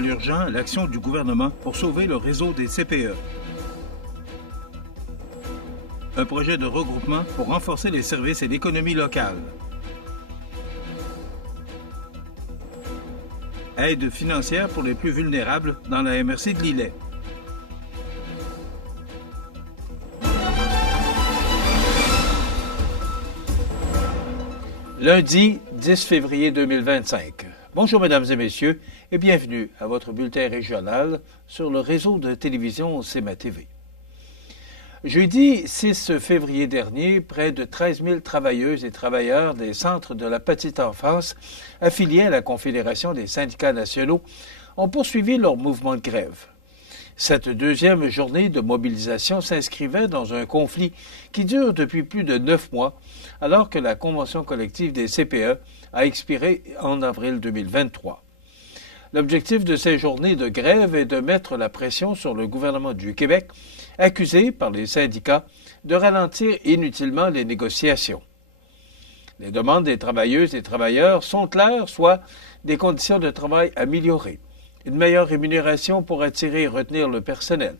appelle urgent l'action du gouvernement pour sauver le réseau des CPE. Un projet de regroupement pour renforcer les services et l'économie locale. Aide financière pour les plus vulnérables dans la MRC de Lillet. Lundi 10 février 2025. Bonjour mesdames et messieurs et bienvenue à votre bulletin régional sur le réseau de télévision CMA TV. Jeudi 6 février dernier, près de 13 000 travailleuses et travailleurs des centres de la petite enfance affiliés à la Confédération des syndicats nationaux ont poursuivi leur mouvement de grève. Cette deuxième journée de mobilisation s'inscrivait dans un conflit qui dure depuis plus de 9 mois, alors que la convention collective des CPE a expiré en avril 2023. L'objectif de ces journées de grève est de mettre la pression sur le gouvernement du Québec, accusé par les syndicats de ralentir inutilement les négociations. Les demandes des travailleuses et travailleurs sont claires, soit des conditions de travail améliorées, une meilleure rémunération pour attirer et retenir le personnel,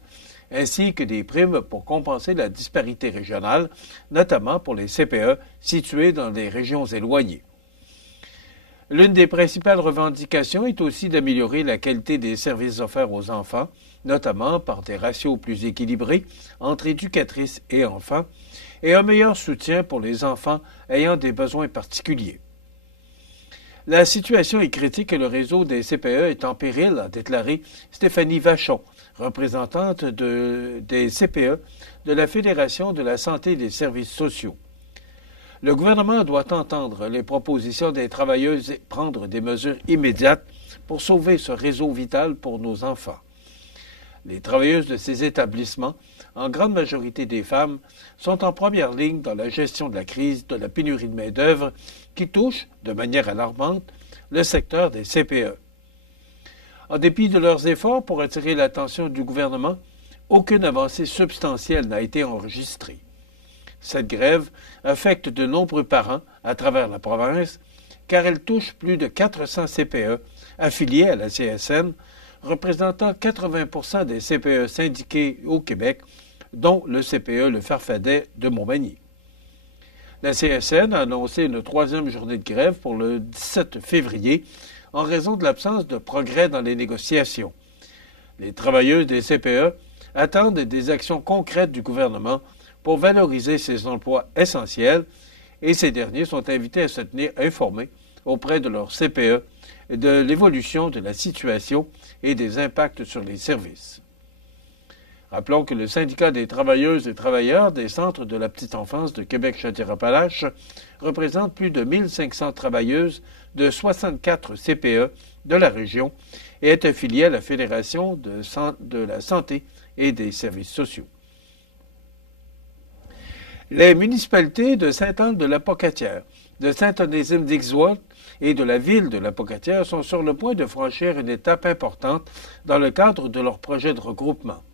ainsi que des primes pour compenser la disparité régionale, notamment pour les CPE situés dans des régions éloignées. L'une des principales revendications est aussi d'améliorer la qualité des services offerts aux enfants, notamment par des ratios plus équilibrés entre éducatrices et enfants, et un meilleur soutien pour les enfants ayant des besoins particuliers. La situation est critique et le réseau des CPE est en péril, a déclaré Stéphanie Vachon, représentante des CPE de la Fédération de la santé et des services sociaux. Le gouvernement doit entendre les propositions des travailleuses et prendre des mesures immédiates pour sauver ce réseau vital pour nos enfants. Les travailleuses de ces établissements, en grande majorité des femmes, sont en première ligne dans la gestion de la crise de la pénurie de main-d'œuvre qui touche, de manière alarmante, le secteur des CPE. En dépit de leurs efforts pour attirer l'attention du gouvernement, aucune avancée substantielle n'a été enregistrée. Cette grève affecte de nombreux parents à travers la province car elle touche plus de 400 CPE affiliés à la CSN, représentant 80% des CPE syndiqués au Québec, dont le CPE Le Farfadet de Montmagny. La CSN a annoncé une troisième journée de grève pour le 17 février en raison de l'absence de progrès dans les négociations. Les travailleuses des CPE attendent des actions concrètes du gouvernement pour valoriser ces emplois essentiels et ces derniers sont invités à se tenir informés auprès de leur CPE de l'évolution de la situation et des impacts sur les services. Rappelons que le syndicat des travailleuses et travailleurs des centres de la petite enfance de Québec-Chaudière-Appalaches représente plus de 1500 travailleuses de 64 CPE de la région et est affilié à la Fédération de la santé et des services sociaux. Les municipalités de Sainte-Anne-de-la-Pocatière, de Saint-Onésime-d'Ixois et de la ville de la Pocatière sont sur le point de franchir une étape importante dans le cadre de leur projet de regroupement.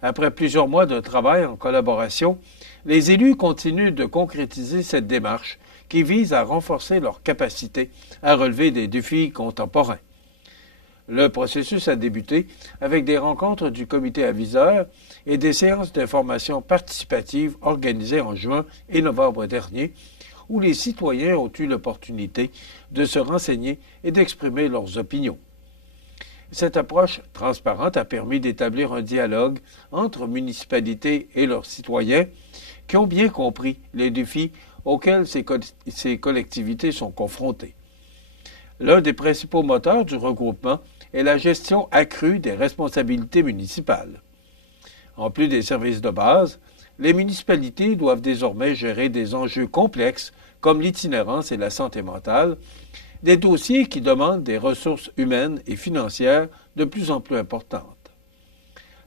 Après plusieurs mois de travail en collaboration, les élus continuent de concrétiser cette démarche qui vise à renforcer leur capacité à relever des défis contemporains. Le processus a débuté avec des rencontres du comité aviseur et des séances d'information participative organisées en juin et novembre dernier, où les citoyens ont eu l'opportunité de se renseigner et d'exprimer leurs opinions. Cette approche transparente a permis d'établir un dialogue entre municipalités et leurs citoyens qui ont bien compris les défis auxquels ces collectivités sont confrontées. L'un des principaux moteurs du regroupement est la gestion accrue des responsabilités municipales. En plus des services de base, les municipalités doivent désormais gérer des enjeux complexes comme l'itinérance et la santé mentale, des dossiers qui demandent des ressources humaines et financières de plus en plus importantes.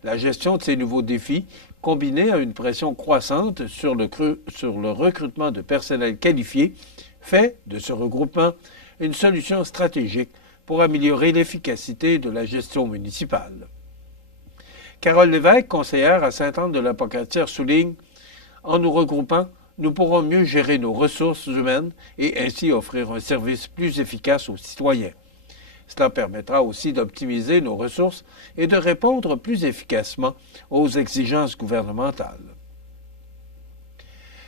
La gestion de ces nouveaux défis, combinée à une pression croissante sur le recrutement de personnel qualifié, fait de ce regroupement une solution stratégique pour améliorer l'efficacité de la gestion municipale. Carole Lévesque, conseillère à Sainte-Anne-de-la-Pocatière, souligne « En nous regroupant, nous pourrons mieux gérer nos ressources humaines et ainsi offrir un service plus efficace aux citoyens. Cela permettra aussi d'optimiser nos ressources et de répondre plus efficacement aux exigences gouvernementales.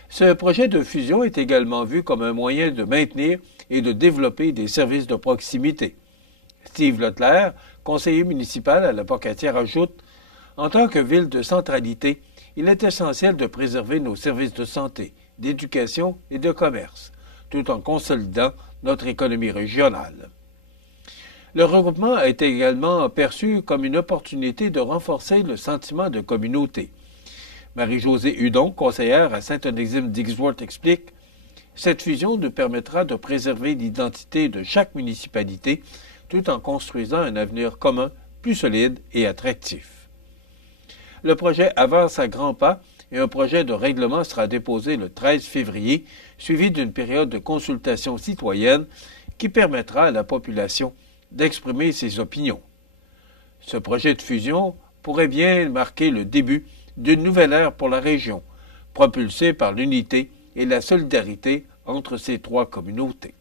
Ce projet de fusion est également vu comme un moyen de maintenir et de développer des services de proximité. Steve Leclerc, conseiller municipal à la Pocatière, ajoute « En tant que ville de centralité, il est essentiel de préserver nos services de santé, d'éducation et de commerce, tout en consolidant notre économie régionale. » Le regroupement a été également perçu comme une opportunité de renforcer le sentiment de communauté. Marie-Josée Hudon, conseillère à Saint-Onésime-Dixworth, explique « Cette fusion nous permettra de préserver l'identité de chaque municipalité tout en construisant un avenir commun plus solide et attractif. » Le projet avance à grands pas et un projet de règlement sera déposé le 13 février, suivi d'une période de consultation citoyenne qui permettra à la population d'exprimer ses opinions. Ce projet de fusion pourrait bien marquer le début d'une nouvelle ère pour la région, propulsée par l'unité et la solidarité entre ces trois communautés.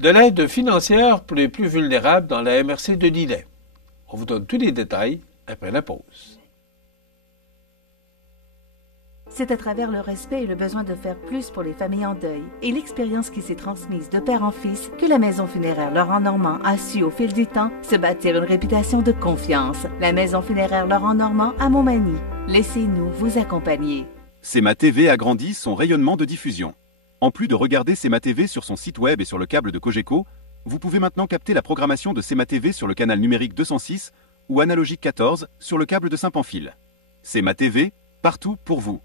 De l'aide financière pour les plus vulnérables dans la MRC de Lillet. On vous donne tous les détails après la pause. C'est à travers le respect et le besoin de faire plus pour les familles en deuil et l'expérience qui s'est transmise de père en fils que la Maison funéraire Laurent Normand a su au fil du temps se bâtir une réputation de confiance. La Maison funéraire Laurent Normand à Montmagny. Laissez-nous vous accompagner. CEMA TV agrandit son rayonnement de diffusion. En plus de regarder CEMA TV sur son site web et sur le câble de Cogeco, vous pouvez maintenant capter la programmation de CEMA TV sur le canal numérique 206 ou analogique 14 sur le câble de Saint-Pamphile. CEMA TV, partout pour vous.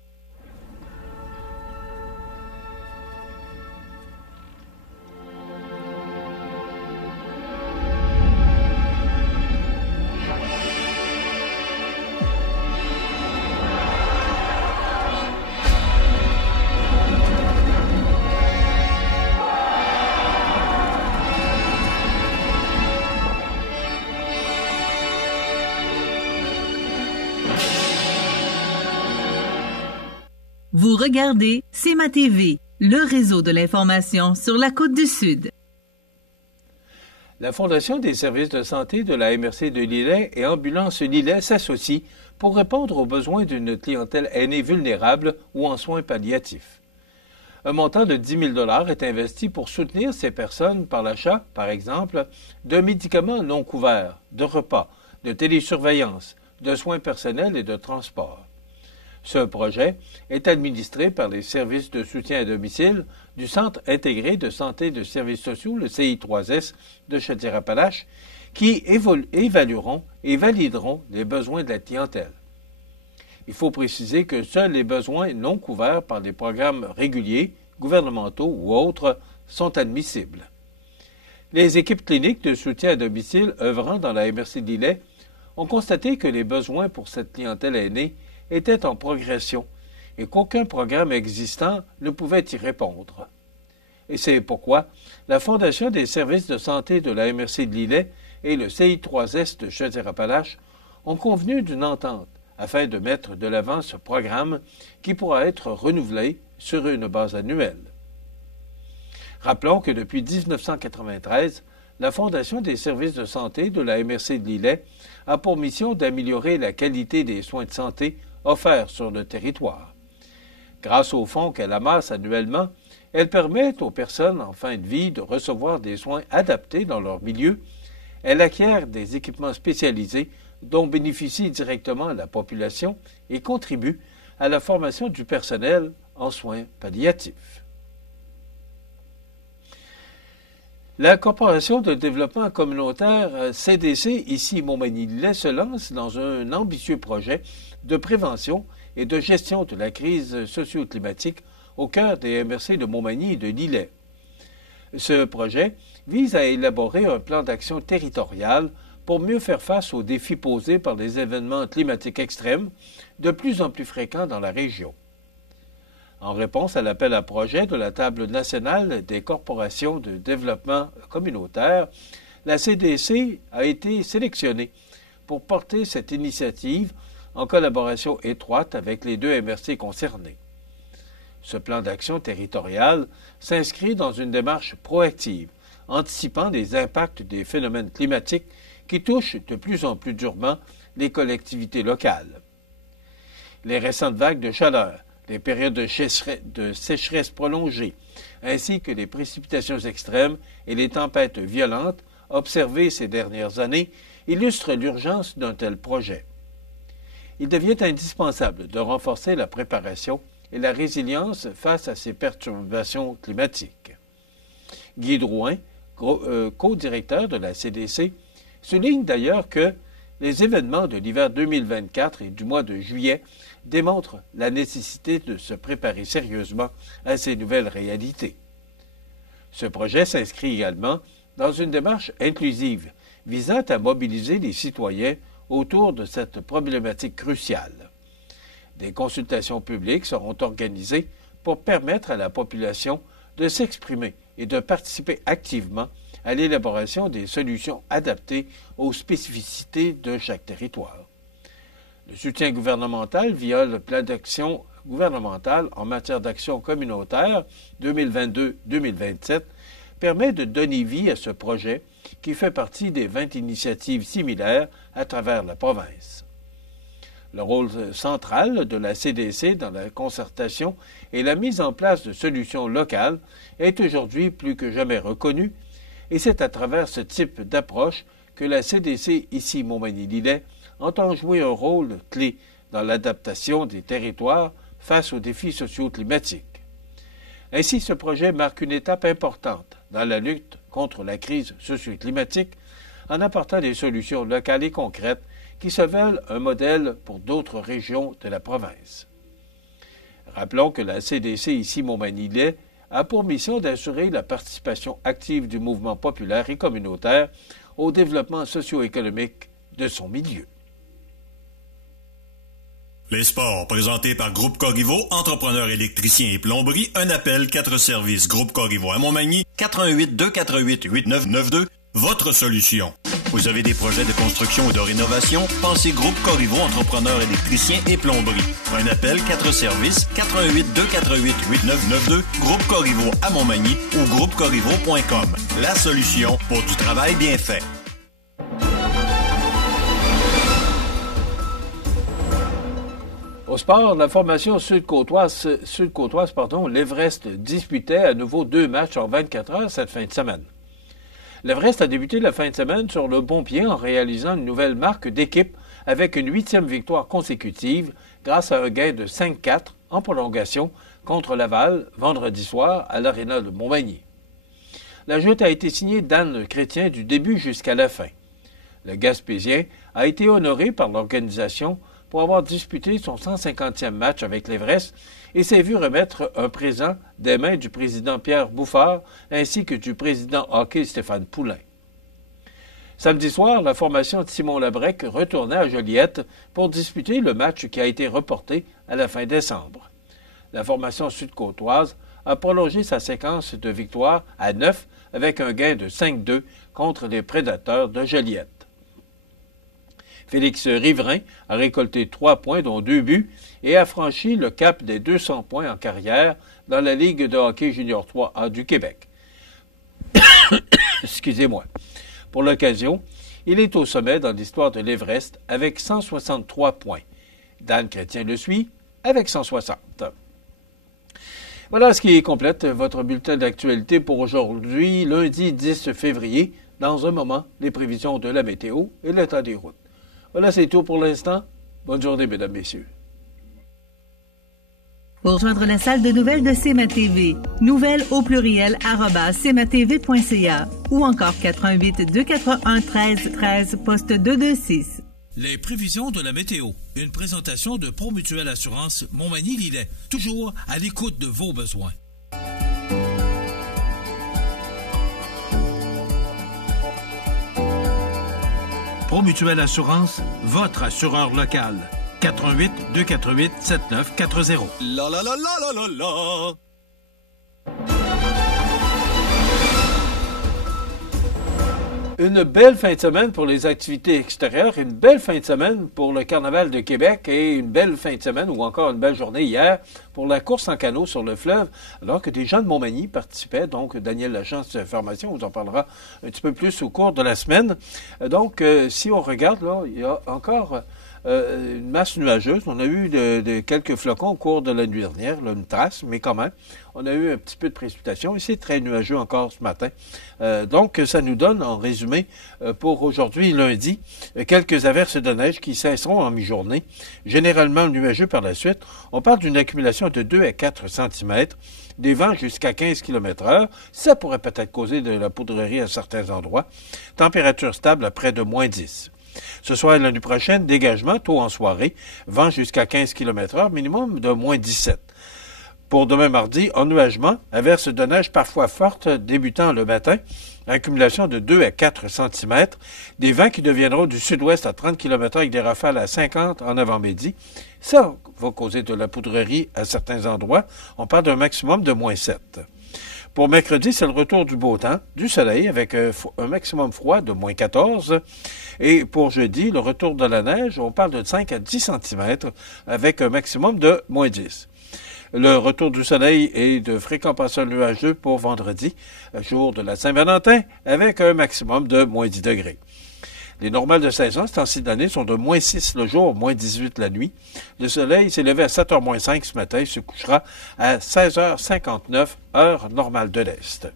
Vous regardez CEMA TV, le réseau de l'information sur la Côte-du-Sud. La Fondation des services de santé de la MRC de Lillet et Ambulance Lillet s'associent pour répondre aux besoins d'une clientèle aînée vulnérable ou en soins palliatifs. Un montant de 10 000 est investi pour soutenir ces personnes par l'achat, par exemple, de médicaments non couverts, de repas, de télésurveillance, de soins personnels et de transport. Ce projet est administré par les services de soutien à domicile du Centre intégré de santé de services sociaux, le CI3S de Chaudière-Appalaches, qui évalueront et valideront les besoins de la clientèle. Il faut préciser que seuls les besoins non couverts par des programmes réguliers, gouvernementaux ou autres, sont admissibles. Les équipes cliniques de soutien à domicile œuvrant dans la MRC de Lillet ont constaté que les besoins pour cette clientèle aînée était en progression et qu'aucun programme existant ne pouvait y répondre. Et c'est pourquoi la Fondation des services de santé de la MRC de Lillet et le CI3S de Chaudière-Appalaches ont convenu d'une entente afin de mettre de l'avant ce programme qui pourra être renouvelé sur une base annuelle. Rappelons que depuis 1993, la Fondation des services de santé de la MRC de Lillet a pour mission d'améliorer la qualité des soins de santé offerts sur le territoire. Grâce aux fonds qu'elle amasse annuellement, elle permet aux personnes en fin de vie de recevoir des soins adaptés dans leur milieu. Elle acquiert des équipements spécialisés dont bénéficie directement la population et contribue à la formation du personnel en soins palliatifs. La Corporation de développement communautaire CDC, ici Montmagny-Lillet, se lance dans un ambitieux projet de prévention et de gestion de la crise socio-climatique au cœur des MRC de Montmagny et de Lillet. Ce projet vise à élaborer un plan d'action territorial pour mieux faire face aux défis posés par les événements climatiques extrêmes de plus en plus fréquents dans la région. En réponse à l'appel à projet de la Table nationale des corporations de développement communautaire, la CDC a été sélectionnée pour porter cette initiative en collaboration étroite avec les deux MRC concernés. Ce plan d'action territorial s'inscrit dans une démarche proactive anticipant les impacts des phénomènes climatiques qui touchent de plus en plus durement les collectivités locales. Les récentes vagues de chaleur, les périodes de sécheresse prolongée, ainsi que les précipitations extrêmes et les tempêtes violentes observées ces dernières années illustrent l'urgence d'un tel projet. Il devient indispensable de renforcer la préparation et la résilience face à ces perturbations climatiques. Guy Drouin, co-directeur de la CDC, souligne d'ailleurs que les événements de l'hiver 2024 et du mois de juillet démontrent la nécessité de se préparer sérieusement à ces nouvelles réalités. Ce projet s'inscrit également dans une démarche inclusive visant à mobiliser les citoyens autour de cette problématique cruciale. Des consultations publiques seront organisées pour permettre à la population de s'exprimer et de participer activement à l'élaboration des solutions adaptées aux spécificités de chaque territoire. Le soutien gouvernemental via le plan d'action gouvernemental en matière d'action communautaire 2022-2027 permet de donner vie à ce projet qui fait partie des 20 initiatives similaires à travers la province. Le rôle central de la CDC dans la concertation et la mise en place de solutions locales est aujourd'hui plus que jamais reconnu, et c'est à travers ce type d'approche que la CDC, ici Montmagny-Lillet, entend jouer un rôle clé dans l'adaptation des territoires face aux défis socio-climatiques. Ainsi, ce projet marque une étape importante dans la lutte contre la crise socio-climatique en apportant des solutions locales et concrètes qui se veulent un modèle pour d'autres régions de la province. Rappelons que la CDC, ici Montmagny-Lillet, a pour mission d'assurer la participation active du mouvement populaire et communautaire au développement socio-économique de son milieu. Les sports, présentés par Groupe Corriveau, entrepreneurs électriciens et plomberie, un appel, 4 services. Groupe Corriveau à Montmagny, 418-248-8992, votre solution. Vous avez des projets de construction ou de rénovation? Pensez Groupe Corriveau, entrepreneurs électriciens et plomberie. Un appel, 4 services, 418-248-8992, Groupe Corriveau à Montmagny ou groupecorriveau.com. La solution pour du travail bien fait. Au sport, la formation sud-côtoise, l'Everest disputait à nouveau 2 matchs en 24 heures cette fin de semaine. L'Everest a débuté la fin de semaine sur le bon pied en réalisant une nouvelle marque d'équipe avec une 8e victoire consécutive grâce à un gain de 5-4 en prolongation contre Laval vendredi soir à l'Aréna de Montmagny. La joute a été signée d'Anne Chrétien du début jusqu'à la fin. Le Gaspésien a été honoré par l'organisation pour avoir disputé son 150e match avec l'Everest et s'est vu remettre un présent des mains du président Pierre Bouffard ainsi que du président hockey Stéphane Poulain. Samedi soir, la formation de Simon Labrec retournait à Joliette pour disputer le match qui a été reporté à la fin décembre. La formation sud-côtoise a prolongé sa séquence de victoires à 9 avec un gain de 5-2 contre les Prédateurs de Joliette. Félix Riverain a récolté 3 points, dont 2 buts, et a franchi le cap des 200 points en carrière dans la Ligue de hockey junior 3A du Québec. Excusez-moi. Pour l'occasion, il est au sommet dans l'histoire de l'Everest avec 163 points. Dan Chrétien le suit avec 160. Voilà ce qui complète votre bulletin d'actualité pour aujourd'hui, lundi 10 février. Dans un moment, les prévisions de la météo et l'état des routes. Voilà, c'est tout pour l'instant. Bonne journée, mesdames, messieurs. Pour rejoindre la salle de nouvelles de CMA-TV, nouvelles au pluriel @cmatv.ca ou encore 418-281-1313, poste 226. Les prévisions de la météo. Une présentation de Promutuelle Assurance Montmagny-Lillet. Toujours à l'écoute de vos besoins. Promutuelle Assurance, votre assureur local. 418-248-7940. La la la la la la la. Une belle fin de semaine pour les activités extérieures, une belle fin de semaine pour le Carnaval de Québec et une belle fin de semaine ou encore une belle journée hier pour la course en canot sur le fleuve, alors que des gens de Montmagny participaient. Donc, Daniel Lachance de Formation, on vous en parlera un petit peu plus au cours de la semaine. Donc, si on regarde, là, il y a encore une masse nuageuse. On a eu quelques flocons au cours de la nuit dernière, là, une trace, mais quand même, on a eu un petit peu de précipitation et c'est très nuageux encore ce matin. Donc, ça nous donne, en résumé, pour aujourd'hui, lundi, quelques averses de neige qui cesseront en mi-journée, généralement nuageux par la suite. On parle d'une accumulation de 2 à 4 cm, des vents jusqu'à 15 km/h. Ça pourrait peut-être causer de la poudrerie à certains endroits. Température stable à près de moins 10. Ce soir et lundi prochain, dégagement, tôt en soirée, vent jusqu'à 15 km/h, minimum de moins 17. Pour demain mardi, ennuagement, averses de neige parfois fortes débutant le matin, accumulation de 2 à 4 cm, des vents qui deviendront du sud-ouest à 30 km/h avec des rafales à 50 en avant-midi. Ça va causer de la poudrerie à certains endroits. On parle d'un maximum de moins 7. Pour mercredi, c'est le retour du beau temps, du soleil, avec un maximum froid de moins 14. Et pour jeudi, le retour de la neige, on parle de 5 à 10 cm, avec un maximum de moins 10. Le retour du soleil et de fréquents passeurs nuageux pour vendredi, jour de la Saint-Valentin, avec un maximum de moins 10 degrés. Les normales de saison, ce temps-ci de l'année, sont de moins 6 le jour, moins 18 la nuit. Le soleil s'est levé à 7h moins 5 ce matin. Il se couchera à 16h59, heure normale de l'Est.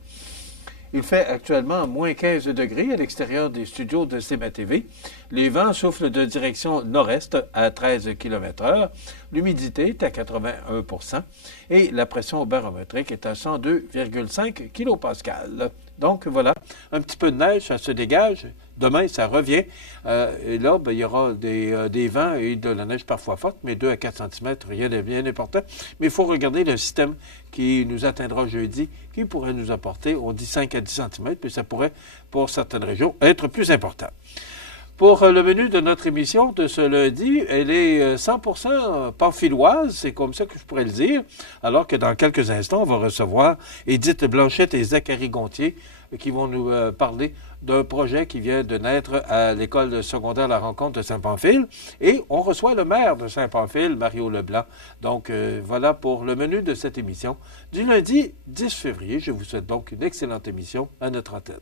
Il fait actuellement moins 15 degrés à l'extérieur des studios de CMA-TV. Les vents soufflent de direction nord-est à 13 km/h. L'humidité est à 81% et la pression barométrique est à 102,5 kPa. Donc voilà, un petit peu de neige, ça se dégage. Demain, ça revient. Et là, il y aura des vents et de la neige parfois forte, mais 2 à 4 cm, rien de bien important. Mais il faut regarder le système qui nous atteindra jeudi, qui pourrait nous apporter, on dit 5 à 10 cm, puis ça pourrait, pour certaines régions, être plus important. Pour le menu de notre émission de ce lundi, elle est 100% pamphiloise, c'est comme ça que je pourrais le dire, alors que dans quelques instants, on va recevoir Édith Blanchette et Zachary Gontier qui vont nous parler d'un projet qui vient de naître à l'école secondaire La Rencontre de Saint-Pamphile. Et on reçoit le maire de Saint-Pamphile, Mario Leblanc. Donc voilà pour le menu de cette émission du lundi 10 février. Je vous souhaite donc une excellente émission à notre antenne.